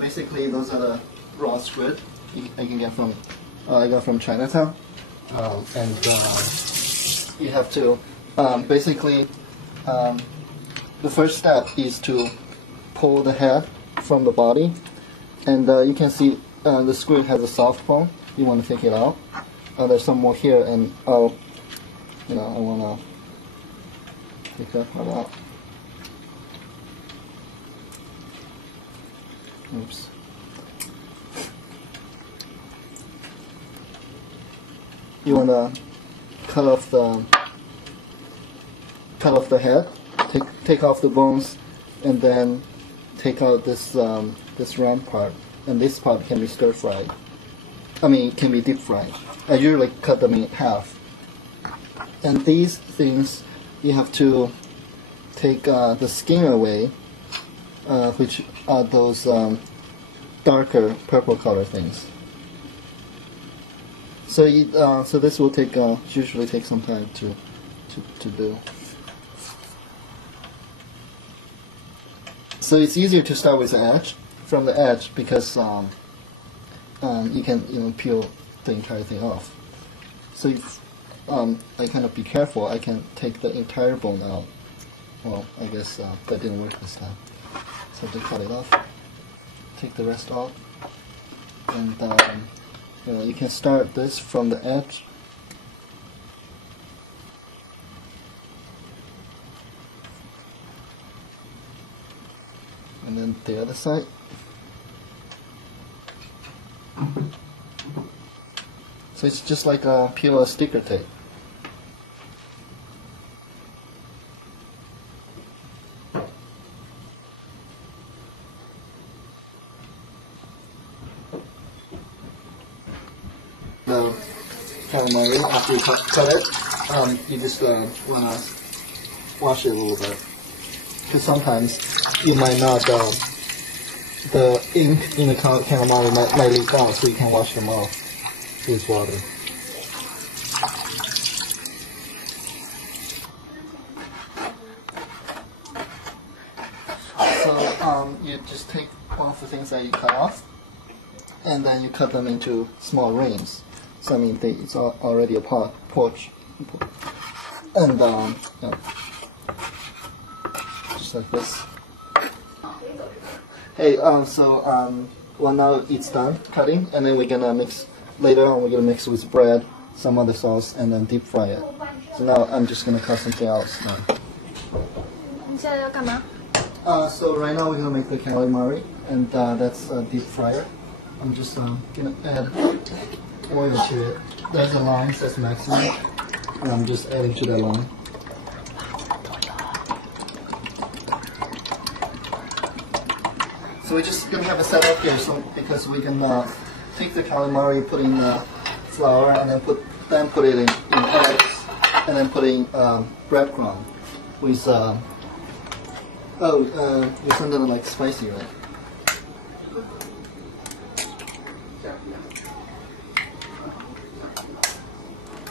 Basically, those are the raw squid I can get from I got from Chinatown, and you have to basically the first step is to pull the head from the body, and you can see the squid has a soft bone. You want to take it out. There's some more here, and I want to take that part out. Oops. You want to cut off the head, take off the bones, and then take out this this round part, and this part can be stir fried. I mean, it can be deep fried. I usually cut them in half. And these things, you have to take the skin away, which are those darker purple color things. So so this will take usually take some time to do. So it's easier to start with the edge, from the edge, because you can peel the entire thing off. So if I kind of be careful, I can take the entire bone out. Well, I guess that didn't work this time. So I have to cut it off, take the rest off, and you can start this from the edge. And then the other side. So it's just like peel a sticker tape. The calamari, after you cut it, you just want to wash it a little bit. Because sometimes you might not, the ink in the calamari might leak out, so you can wash them off with water. So you just take one of the things that you cut off, and then you cut them into small rings. So I mean, it's already a porch, and just like this. Hey, well, now it's done cutting, and then we're gonna mix. Later on, we're gonna mix with bread, some other sauce, and then deep fry it. So now I'm just gonna cut something else now. So right now we're gonna make the calamari, and that's a deep fryer. I'm just gonna add oil to it. There's a line that's maximum, and I'm just adding to that line. So we're just gonna have a setup here, so because we can take the calamari, put in flour, and then put it in eggs, and then put in breadcrumb with with something like spicy, right?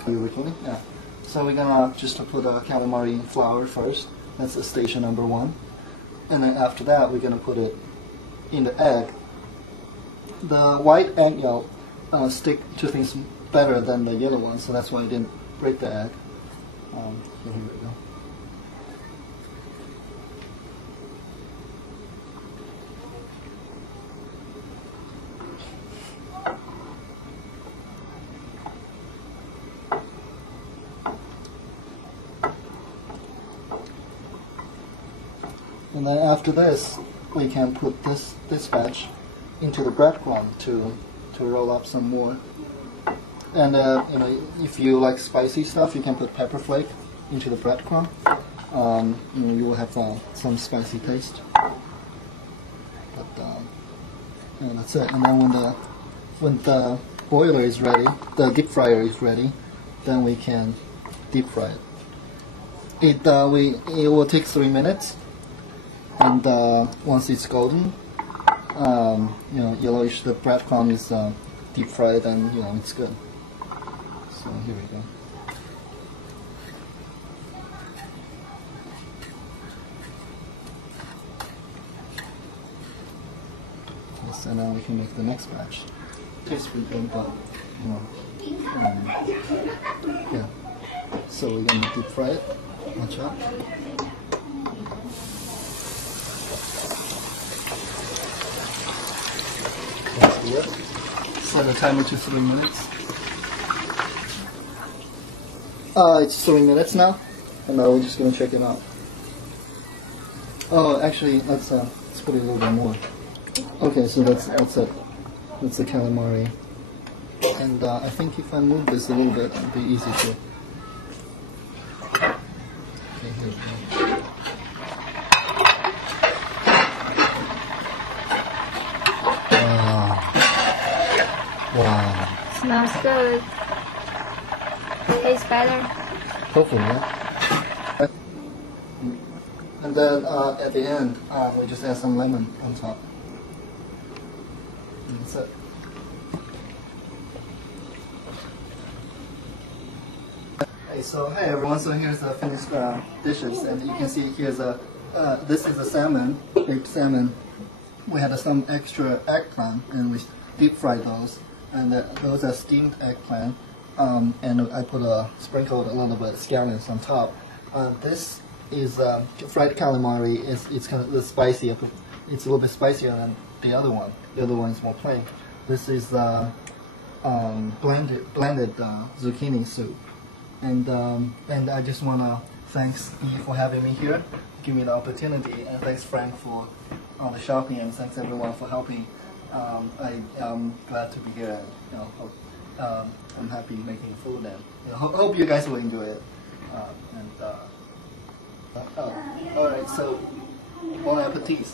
Are you recording? Yeah. So we're gonna just put calamari in flour first. That's station number 1, and then after that we're gonna put it in the egg. The white egg yolk stick to things better than the yellow one, so that's why I didn't break the egg. So here we go. And then after this, we can put this batch into the breadcrumb to roll up some more. And if you like spicy stuff, you can put pepper flake into the breadcrumb. You will have some spicy taste. But and that's it. And then when the boiler is ready, the deep fryer is ready, then we can deep fry it. It will take 3 minutes. And once it's golden, yellowish, the breadcrumb is deep fried, and it's good. So here we go. this, and then we can make the next batch. Tastes pretty good, but yeah. So we're gonna deep fry it. Watch out. Set the timer to 3 minutes. It's 3 minutes now, and now we're just gonna check it out. Oh, actually, let's put it a little bit more. Okay, so that's it. That's the calamari, and I think if I move this a little bit, it'll be easy to. Okay, here we go. Wow. Smells good. Tastes better. Hopefully, yeah. And then at the end, we just add some lemon on top. And that's it. Hey, so hey everyone, so here's the finished dishes, and you can see here's this is a salmon, baked salmon. We had some extra eggplant, and we deep fried those, and those are steamed eggplant. And I sprinkled a little bit of scallions on top. This is fried calamari. It's kind of spicy. It's a little bit spicier than the other one. The other one is more plain. This is blended zucchini soup. And I just wanna thanks Yi for having me here, give me the opportunity, and thanks Frank for all the shopping, and thanks everyone for helping. I'm glad to be here. I'm happy making food, and hope you guys will enjoy it. All right, so bon appetit.